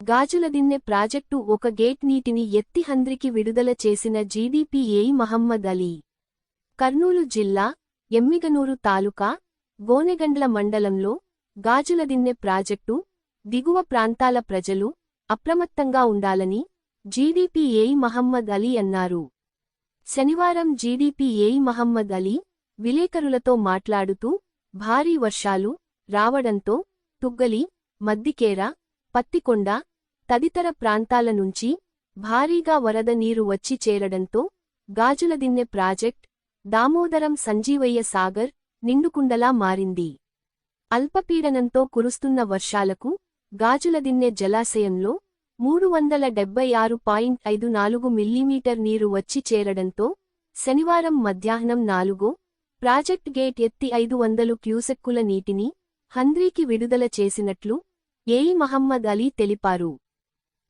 Gajuladinne project ఒక gate నీటిని ఎత్తి హంద్రికి విడుదల చేసిన జీడీపీఏ మహమ్మద్ అలీ. కర్నూలు జిల్లా ఎమ్మిగనూరు తాలూకా గోనెగండ్ల మండలంలో గాజులదిన్నె ప్రాజెక్టు దిగువ ప్రాంతాల ప్రజలు అప్రమత్తంగా ఉండాలని జీడీపీఏ మహమ్మద్ అలీ అన్నారు. శనివారం జీడీపీఏ మహమ్మద్ అలీ విలేకరులతో మాట్లాడుతూ భారీ వర్షాలు రావడంతో తుగ్గలి మద్దికేర పత్తికొండ తదితర ప్రాంతాల నుంచి భారీగా వరద నీరు వచ్చి చేరడంతో గాజులదిన్నె ప్రాజెక్ట్ దామోదరం సంజీవయ్య సాగర్ నిండుకుండలా మారింది. అల్పపీడనంతో కురుస్తున్న వర్షాలకు గాజులదిన్నె జలాశయంలో మూడు వందల డెబ్బై ఆరు పాయింట్ ఐదు నాలుగు మిల్లీమీటర్ నీరు వచ్చి చేరడంతో శనివారం మధ్యాహ్నం నాలుగో ప్రాజెక్ట్ గేట్ ఎత్తి ఐదు వందలు క్యూసెక్కుల నీటిని హంద్రీకి విడుదల చేసినట్లు ఏఈ మహమ్మద్ అలీ తెలిపారు.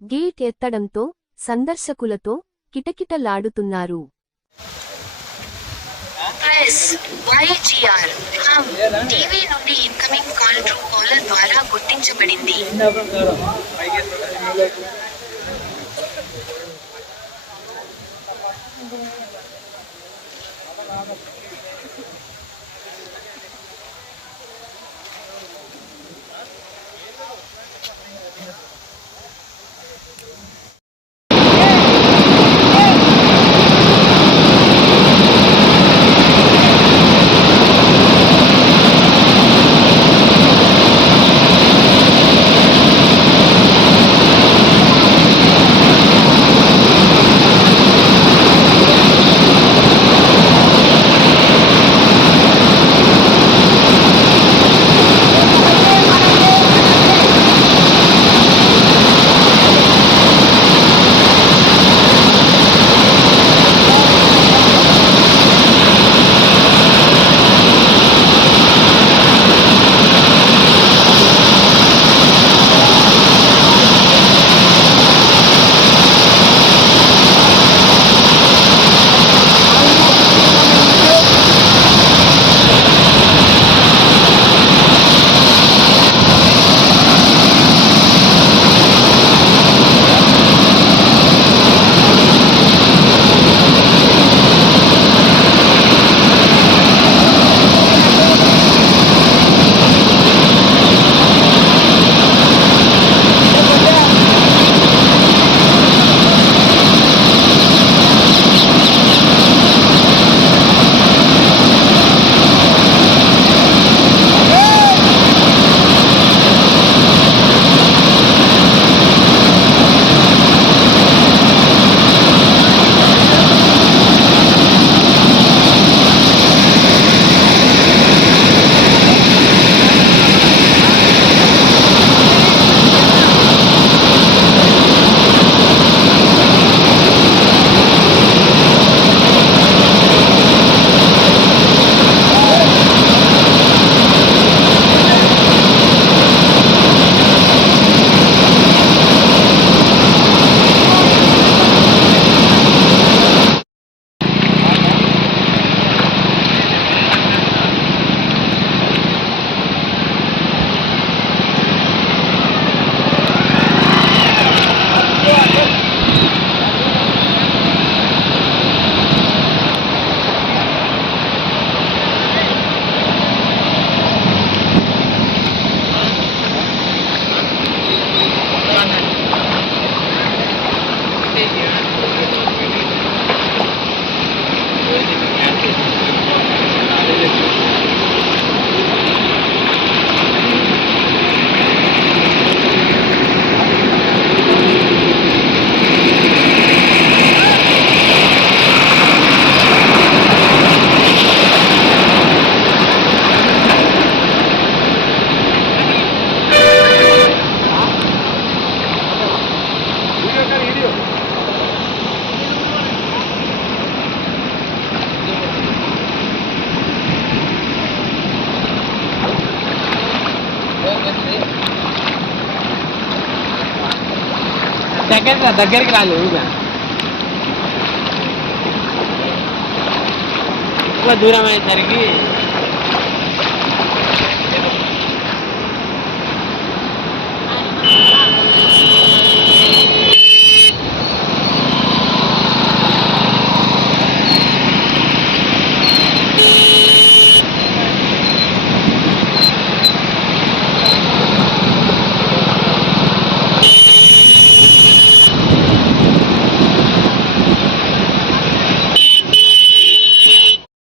గేట్ ఎత్తడంతో సందర్శకులతో కిటకిటలాడుతున్నారు. ప్రెస్ వైజిఆర్ హమ్ టీవీ నుండి ఇన్కమింగ్ కాల్ ట్రూ కాలర్ ద్వారా గుర్తించబడింది. దగ్గర దగ్గరికి రాలేదు ఎక్కువ దూరం అయ్యేసరికి Thank you.